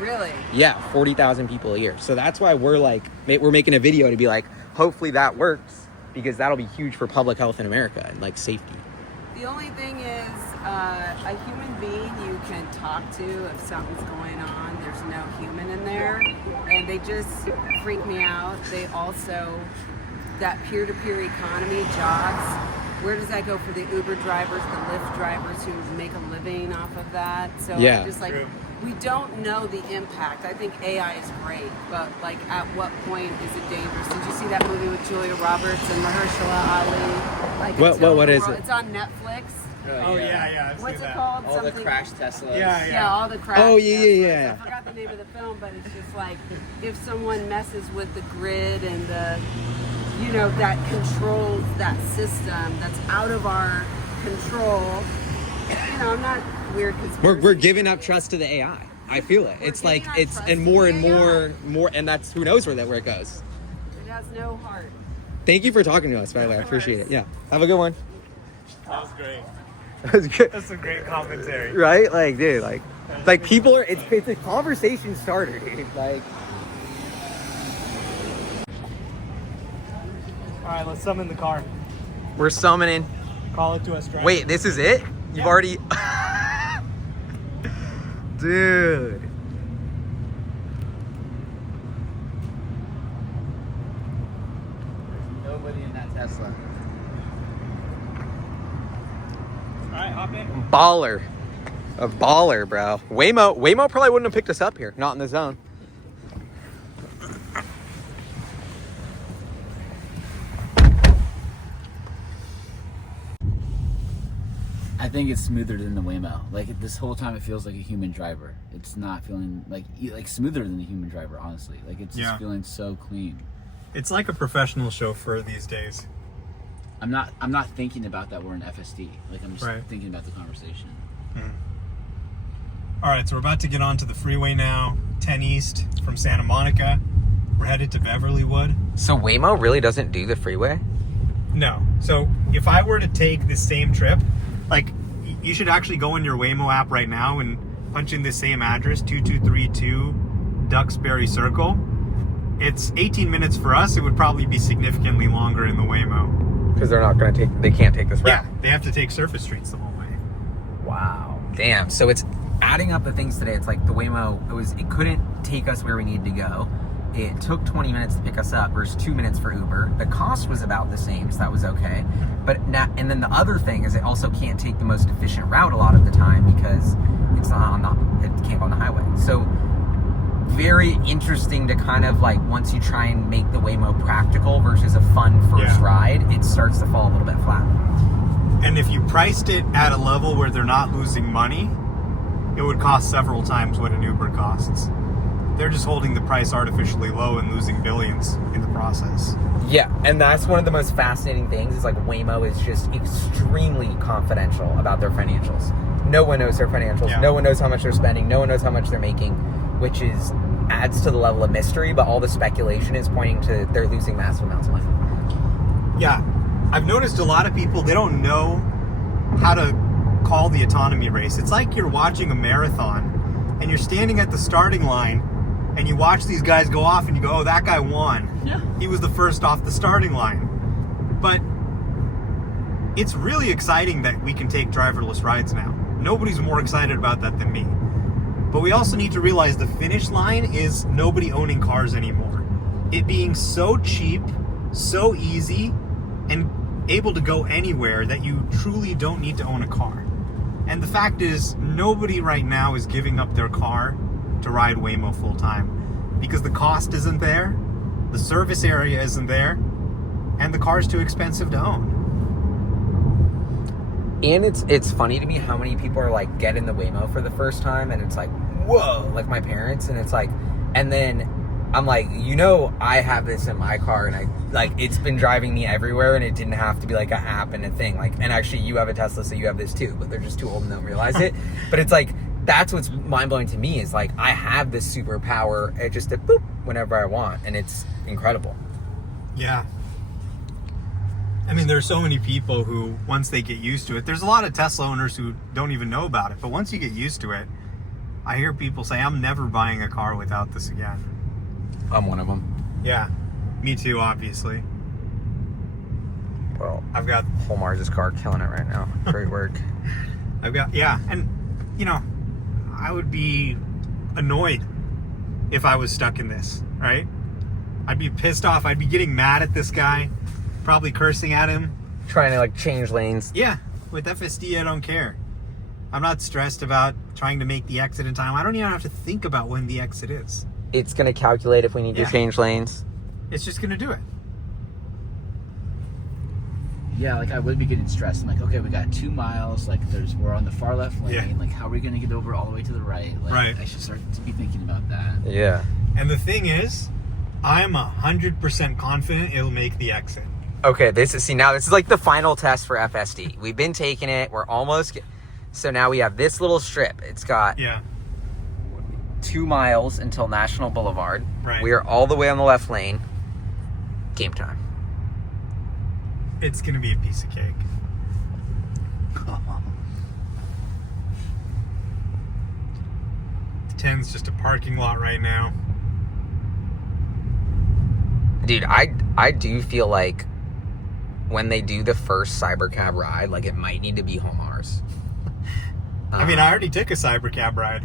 Really? Yeah, 40,000 people a year. So that's why we're making a video to be like, hopefully that works, because that'll be huge for public health in America and like safety. The only thing is, a human being you can talk to if something's going on. There's no human in there, and they just freak me out. They also, that peer-to-peer economy, jobs, where does that go for the Uber drivers, the Lyft drivers who make a living off of that? So Yeah. just like, we don't know the impact. I think AI is great, but like, at what point is it dangerous? Did you see that movie with Julia Roberts and Mahershala Ali? Like, What is it? It's on Netflix. Oh, yeah. I've What's seen it that. called? All the Something. crash Teslas. Yeah, all the crash. Oh, yeah. I forgot the name of the film, but it's just like, if someone messes with the grid and the, that controls that system that's out of our control. I'm not weird conspiracy. We're giving up trust to the AI. I feel it. It's like giving up it's trust and to more the and AI. more, and that's who knows where it goes. It has no heart. Thank you for talking to us, by the way. I appreciate it. Yeah, have a good one. That was great. That was good. That's some great commentary. Right? Like, dude, like people are. It's a conversation starter, dude. Like. All right, let's summon the car. We're summoning. Call it to us. Drive. Wait, this is it? You've already... Dude. Nobody in that Tesla. All right, hop in. Baller. A baller, bro. Waymo probably wouldn't have picked us up here. Not in the zone. I think it's smoother than the Waymo. Like, this whole time it feels like a human driver. It's not feeling like smoother than a human driver, honestly. Like, it's just feeling so clean. It's like a professional chauffeur these days. I'm not thinking about that we're in FSD. Like, I'm just thinking about the conversation. All right, so we're about to get onto the freeway now, 10 East from Santa Monica. We're headed to Beverlywood. So Waymo really doesn't do the freeway? No. So if I were to take this same trip, like, you should actually go in your Waymo app right now and punch in the same address, 2232 Duxbury Circle. It's 18 minutes for us. It would probably be significantly longer in the Waymo. Because they can't take this route. Yeah, they have to take surface streets the whole way. Wow. Damn. So it's adding up the things today. It's like the Waymo, it couldn't take us where we needed to go. It took 20 minutes to pick us up versus 2 minutes for Uber. The cost was about the same, so that was okay. But now, and then the other thing is it also can't take the most efficient route a lot of the time because it's not on it can't go on the highway. So very interesting to kind of like, once you try and make the Waymo practical versus a fun first ride, it starts to fall a little bit flat. And if you priced it at a level where they're not losing money, it would cost several times what an Uber costs. They're just holding the price artificially low and losing billions in the process. Yeah, and that's one of the most fascinating things is like Waymo is just extremely confidential about their financials. No one knows their financials. Yeah. No one knows how much they're spending. No one knows how much they're making, which is adds to the level of mystery, but all the speculation is pointing to they're losing massive amounts of money. Yeah, I've noticed a lot of people, they don't know how to call the autonomy race. It's like you're watching a marathon and you're standing at the starting line and you watch these guys go off and you go, oh, that guy won. Yeah. He was the first off the starting line. But it's really exciting that we can take driverless rides now. Nobody's more excited about that than me. But we also need to realize the finish line is nobody owning cars anymore. It being so cheap, so easy, and able to go anywhere that you truly don't need to own a car. And the fact is, nobody right now is giving up their car to ride Waymo full time because the cost isn't there, the service area isn't there, and the car's too expensive to own. And it's funny to me how many people are like getting the Waymo for the first time and it's like, whoa, like my parents, and it's like, and then I'm like, I have this in my car and I like, it's been driving me everywhere and it didn't have to be like an app and a thing. Like, and actually you have a Tesla, so you have this too, but they're just too old and don't realize it. But it's like, that's what's mind blowing to me is like, I have this superpower, it just boop whenever I want, and it's incredible. Yeah. I mean, there are so many people who, once they get used to it, there's a lot of Tesla owners who don't even know about it, but once you get used to it, I hear people say, I'm never buying a car without this again. I'm one of them. Yeah, me too, obviously. Well, I've got Whole Mars' car killing it right now. Great work. and I would be annoyed if I was stuck in this, right? I'd be pissed off. I'd be getting mad at this guy, probably cursing at him. Trying to like change lanes. Yeah, with FSD, I don't care. I'm not stressed about trying to make the exit in time. I don't even have to think about when the exit is. It's going to calculate if we need to change lanes. It's just going to do it. Yeah, like I would be getting stressed. I'm like, okay, we got 2 miles. Like, we're on the far left lane. Yeah. Like, how are we going to get over all the way to the right? Like, Right. I should start to be thinking about that. Yeah. And the thing is, I'm 100% confident it'll make the exit. Okay, this is like the final test for FSD. We've been taking it. We're almost... So now we have this little strip. It's got 2 miles until National Boulevard. Right. We are all the way on the left lane. Game time. It's going to be a piece of cake. 10's just a parking lot right now. Dude, I do feel like when they do the first Cybercab ride, like it might need to be Whole Mars. I mean, I already took a Cybercab ride.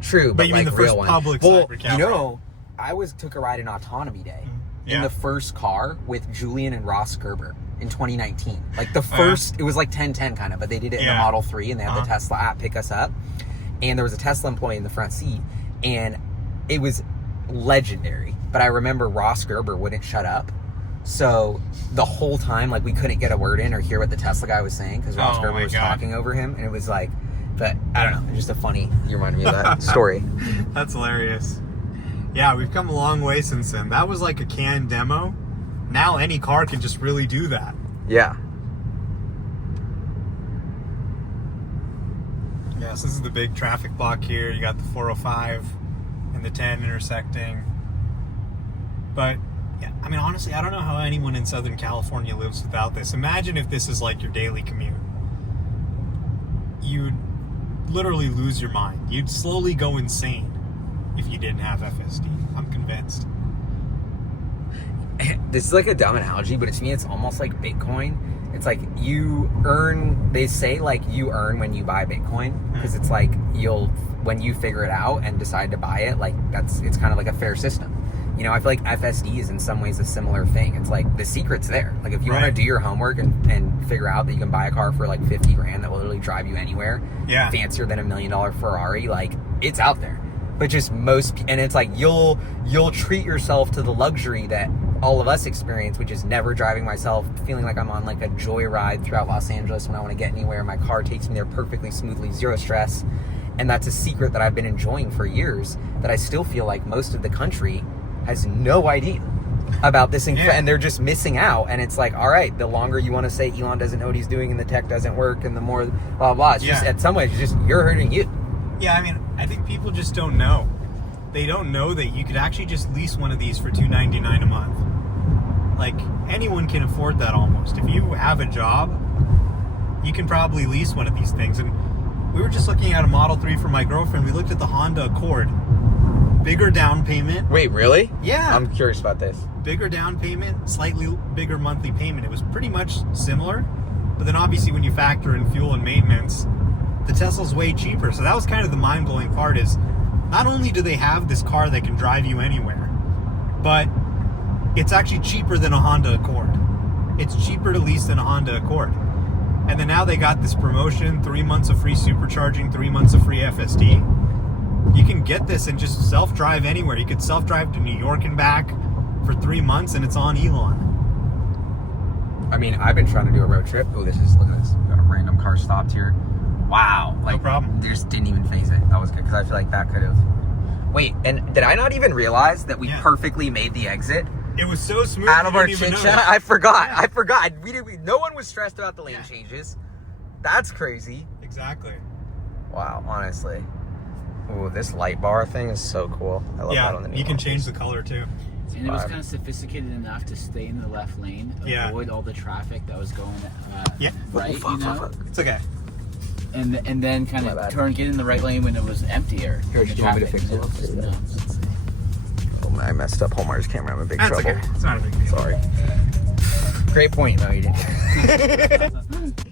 True, but you like mean the real first one. public well, Cybercab I took a ride in Autonomy Day in Yeah. the first car with Julian and Ross Gerber in 2019. Like the first, it was like 10-10 kind of, but they did it in the Yeah. Model 3 and they had the Tesla app pick us up. And there was a Tesla employee in the front seat and it was legendary. But I remember Ross Gerber wouldn't shut up. So the whole time, like we couldn't get a word in or hear what the Tesla guy was saying because Ross Gerber was talking over him. And it was like, but I don't know, it's just a funny, you reminded me of that story. That's hilarious. Yeah, we've come a long way since then. That was like a canned demo. Now any car can just really do that. Yeah. Yeah, so this is the big traffic block here. You got the 405 and the 10 intersecting. But, yeah, I mean, honestly, I don't know how anyone in Southern California lives without this. Imagine if this is like your daily commute. You'd literally lose your mind. You'd slowly go insane if you didn't have FSD. I'm convinced. This is like a dumb analogy, but to me, it's almost like Bitcoin. It's like you earn, they say like you earn when you buy Bitcoin, because it's like when you figure it out and decide to buy it, like it's kind of like a fair system. You know, I feel like FSD is in some ways a similar thing. It's like the secret's there. Like if you want to do your homework and figure out that you can buy a car for like 50 grand that will literally drive you anywhere, fancier than $1 million Ferrari, like it's out there. But just and it's like you'll treat yourself to the luxury that all of us experience, which is never driving myself, feeling like I'm on like a joyride throughout Los Angeles when I want to get anywhere. My car takes me there perfectly smoothly, zero stress. And that's a secret that I've been enjoying for years, that I still feel like most of the country has no idea about this, and they're just missing out. And it's like, all right, the longer you want to say Elon doesn't know what he's doing and the tech doesn't work and the more blah blah, it's just at some ways you're hurting you. Yeah, I mean, I think people just don't know. They don't know that you could actually just lease one of these for $299 a month. Like, anyone can afford that almost. If you have a job, you can probably lease one of these things. And we were just looking at a Model 3 for my girlfriend. We looked at the Honda Accord. Bigger down payment. Wait, really? Yeah. I'm curious about this. Bigger down payment, slightly bigger monthly payment. It was pretty much similar. But then obviously when you factor in fuel and maintenance, the Tesla's way cheaper. So that was kind of the mind-blowing part, is not only do they have this car that can drive you anywhere, but it's actually cheaper than a Honda Accord. It's cheaper to lease than a Honda Accord. And then now they got this promotion, 3 months of free supercharging, 3 months of free FSD. You can get this and just self-drive anywhere. You could self-drive to New York and back for 3 months, and it's on Elon. I mean, I've been trying to do a road trip. Oh, look at this. Got a random car stopped here. Wow. Like, no problem. They just didn't even phase it. That was good, because I feel like that could have... Wait, and did I not even realize that we perfectly made the exit? It was so smooth. Out of our chit chat? I forgot. Yeah. I forgot. No one was stressed about the lane changes. That's crazy. Exactly. Wow, honestly. Ooh, this light bar thing is so cool. I love that on the new you can ones. change the color too. And it was kind of sophisticated enough to stay in the left lane, avoid all the traffic that was going right, fuck. It's okay. And then kind of get in the right lane when it was emptier. Here, do you want me to fix it? Oh, I messed up Whole Mars camera. I'm in big trouble. Okay. It's not a big deal. Sorry. Great point, though, you did.